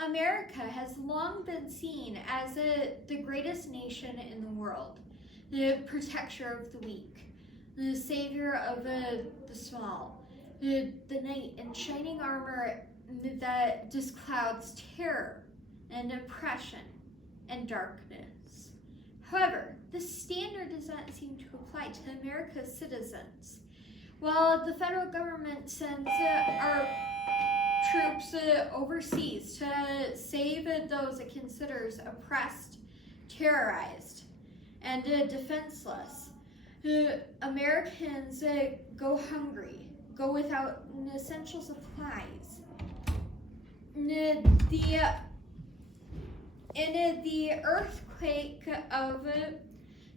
America has long been seen as the greatest nation in the world, the protector of the weak, the savior of the small, the knight in shining armor that disclouds terror and oppression and darkness. However, this standard does not seem to apply to America's citizens. While the federal government sends our troops overseas to save those it considers oppressed, terrorized, and defenseless, Americans go hungry, go without essential supplies. In the earthquake of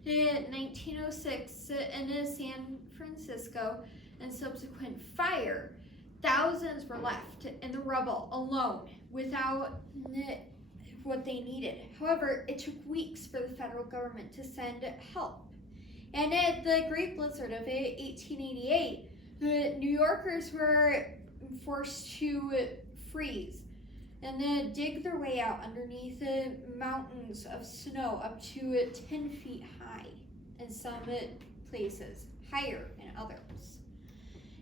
1906 in San Francisco and subsequent fire, thousands were left in the rubble alone without what they needed. However, it took weeks for the federal government to send help. And at the Great Blizzard of 1888, New Yorkers were forced to freeze and dig their way out underneath the mountains of snow up to 10 feet high in some places, higher in others.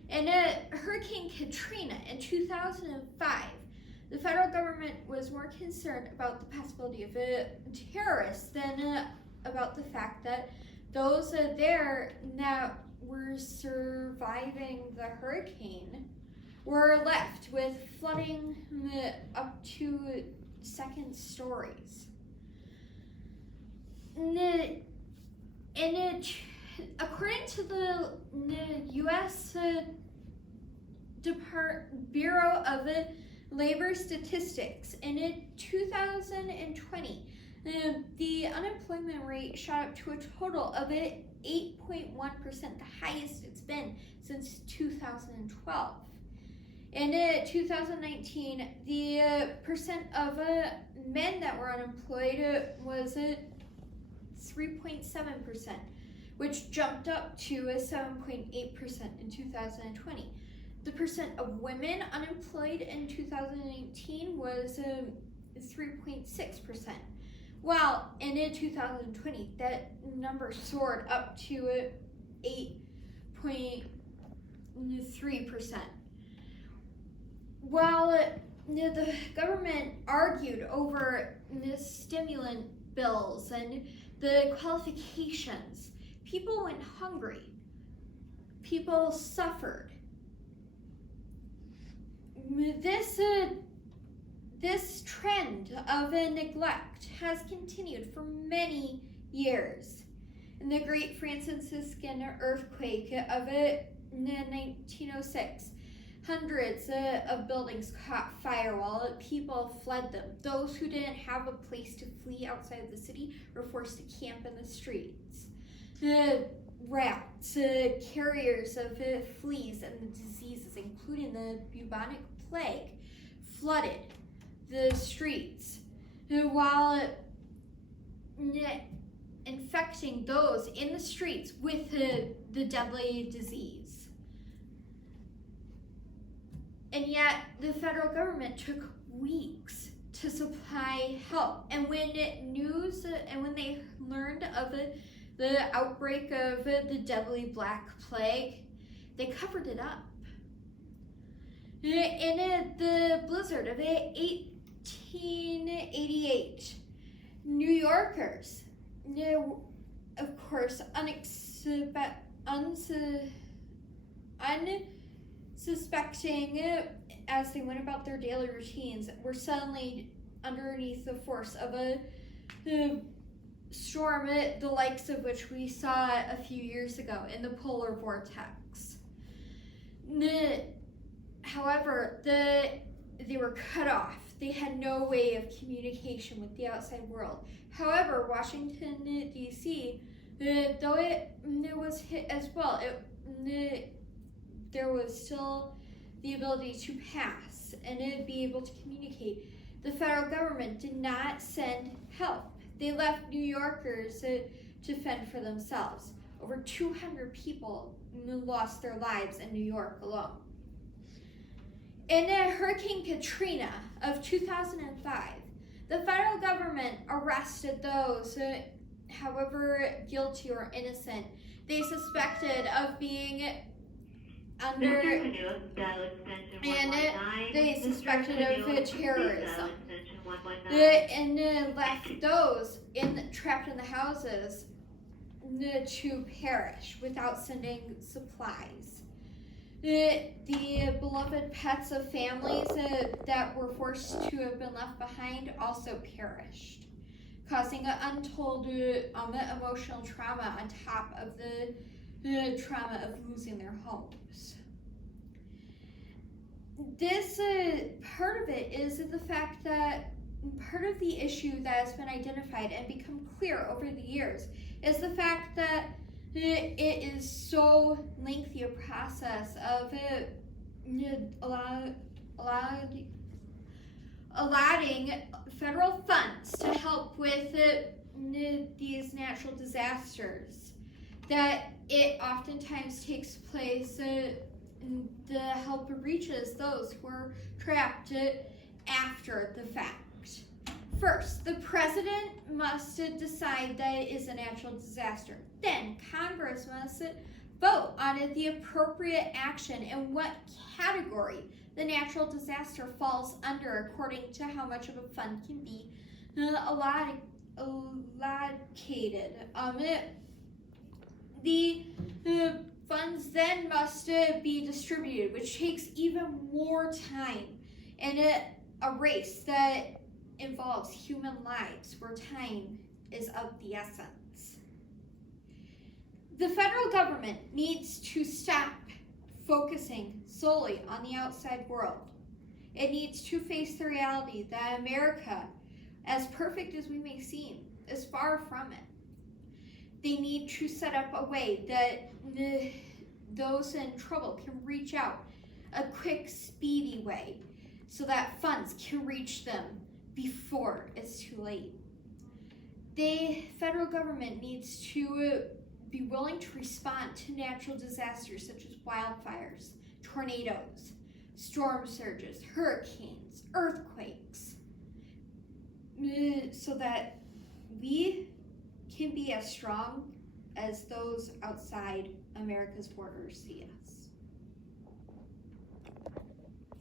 In Hurricane Katrina in 2005, the federal government was more concerned about the possibility of terrorists than about the fact that those there that were surviving the hurricane were left with flooding up to second stories. According to the U.S. Bureau of Labor Statistics, in 2020, the unemployment rate shot up to a total of 8.1%, the highest it's been since 2012. In 2019, the percent of men that were unemployed was 3.7%, which jumped up to 7.8% in 2020. The percent of women unemployed in 2019 was 3.6%, while in 2020 that number soared up to 8.3%. While the government argued over the stimulant bills and the qualifications, people went hungry. People suffered. This trend of neglect has continued for many years. In the Great Franciscan earthquake of 1906, hundreds of buildings caught fire while people fled them. Those who didn't have a place to flee outside of the city were forced to camp in the streets. Rats, carriers of fleas and diseases, including the bubonic plague, flooded the streets while infecting those in the streets with the deadly disease. And yet the federal government took weeks to supply help. And when they learned of the outbreak of the deadly Black Plague, they covered it up. In the blizzard of 1888, New Yorkers, of course, unsuspecting as they went about their daily routines, were suddenly underneath the force of a storm, the likes of which we saw a few years ago in the polar vortex. However, they were cut off. They had no way of communication with the outside world. However, Washington, D.C., though it was hit as well, there was still the ability to pass and be able to communicate. The federal government did not send help. They left New Yorkers to fend for themselves. Over 200 people lost their lives in New York alone. In Hurricane Katrina of 2005, 2005, the federal government arrested those, however guilty or innocent, they suspected of being under, and they suspected of terrorism, and left those trapped in the houses to perish without sending supplies. The beloved pets of families that were forced to have been left behind also perished, causing an untold emotional trauma on top of the trauma of losing their homes. This part of it is the fact that part of the issue that has been identified and become clear over the years is the fact that it is so lengthy a process of allotting federal funds to help with these natural disasters, that it oftentimes takes place, the help reaches those who are trapped after the fact. First, the president must decide that it is a natural disaster. Then, Congress must vote on the appropriate action and what category the natural disaster falls under according to how much of a fund can be allocated. The funds then must be distributed, which takes even more time, and a race that involves human lives where time is of the essence. The federal government needs to stop focusing solely on the outside world. It needs to face the reality that America, as perfect as we may seem, is far from it. They need to set up a way that those in trouble can reach out, a quick, speedy way, so that funds can reach them before it's too late. The federal government needs to be willing to respond to natural disasters such as wildfires, tornadoes, storm surges, hurricanes, earthquakes, so that we can be as strong as those outside America's borders see us.